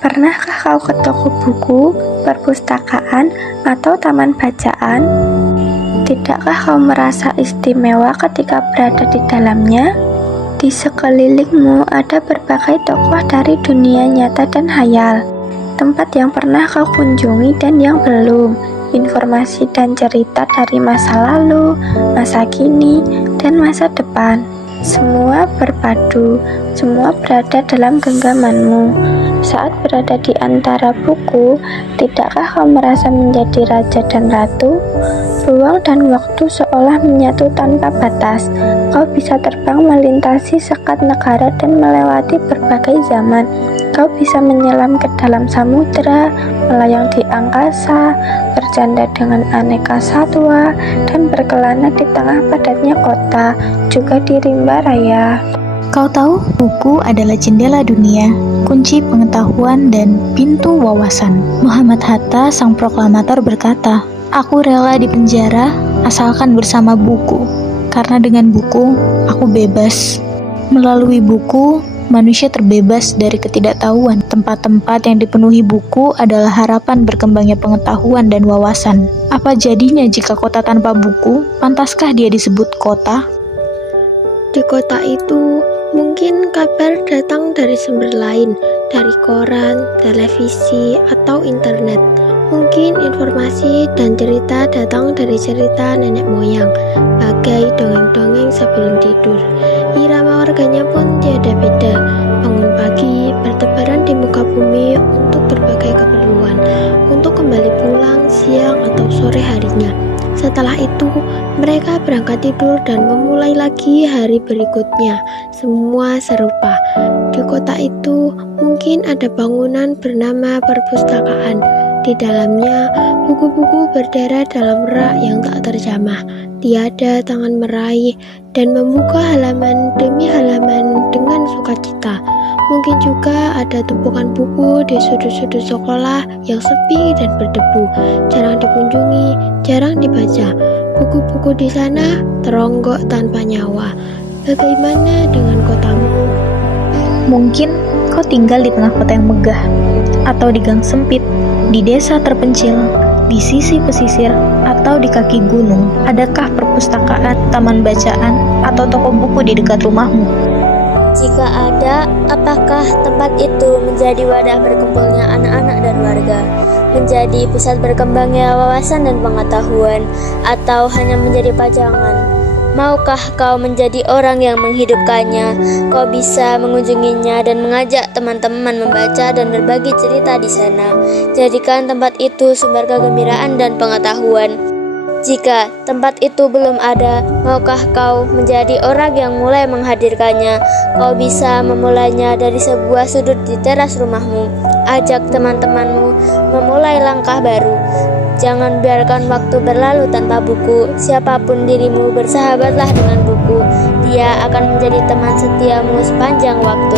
Pernahkah kau ke toko buku, perpustakaan, atau taman bacaan? Tidakkah kau merasa istimewa ketika berada di dalamnya? Di sekelilingmu ada berbagai tokoh dari dunia nyata dan hayal, tempat yang pernah kau kunjungi dan yang belum, informasi dan cerita dari masa lalu, masa kini, dan masa depan. Semua berpadu, semua berada dalam genggamanmu. Saat berada di antara buku, tidakkah kau merasa menjadi raja dan ratu? Ruang dan waktu seolah menyatu tanpa batas. Kau bisa terbang melintasi sekat negara dan melewati berbagai zaman. Kau bisa menyelam ke dalam samudera, melayang di angkasa, bercanda dengan aneka satwa, dan berkelana di tengah padatnya kota, juga di rimba raya. Kau tahu, buku adalah jendela dunia, kunci pengetahuan dan pintu wawasan. Muhammad Hatta, sang proklamator, berkata, "Aku rela dipenjara asalkan bersama buku, karena dengan buku aku bebas." Melalui buku, manusia terbebas dari ketidaktahuan. Tempat-tempat yang dipenuhi buku adalah harapan berkembangnya pengetahuan dan wawasan. Apa jadinya jika kota tanpa buku? Pantaskah dia disebut kota? Di kota itu, mungkin kabar datang dari sumber lain, dari koran, televisi, atau internet. Mungkin informasi dan cerita datang dari cerita nenek moyang, bagai dongeng-dongeng sebelum tidur. Irama warganya pun tiada beda, bangun pagi, bertebaran di muka bumi untuk berbagai keperluan, untuk kembali pulang siang atau sore harinya. Setelah itu, mereka berangkat tidur dan memulai lagi hari berikutnya. Semua serupa. Di kota itu, mungkin ada bangunan bernama perpustakaan. Di dalamnya, buku-buku berderet dalam rak yang tak terjamah. Tiada tangan meraih dan membuka halaman demi halaman dengan sukacita. Mungkin juga ada tumpukan buku di sudut-sudut sekolah yang sepi dan berdebu, jarang dikunjungi, jarang dibaca. Buku-buku di sana teronggok tanpa nyawa. Bagaimana dengan kotamu? Mungkin kau tinggal di tengah kota yang megah, atau di gang sempit, di desa terpencil, di sisi pesisir, atau di kaki gunung. Adakah perpustakaan, taman bacaan, atau toko buku di dekat rumahmu? Jika ada, apakah tempat itu menjadi wadah berkumpulnya anak-anak dan warga, menjadi pusat berkembangnya wawasan dan pengetahuan, atau hanya menjadi pajangan? Maukah kau menjadi orang yang menghidupkannya? Kau bisa mengunjunginya dan mengajak teman-teman membaca dan berbagi cerita di sana. Jadikan tempat itu sumber kegembiraan dan pengetahuan. Jika tempat itu belum ada, maukah kau menjadi orang yang mulai menghadirkannya? Kau bisa memulainya dari sebuah sudut di teras rumahmu. Ajak teman-temanmu memulai langkah baru. Jangan biarkan waktu berlalu tanpa buku. Siapapun dirimu, bersahabatlah dengan buku. Dia akan menjadi teman setiamu sepanjang waktu.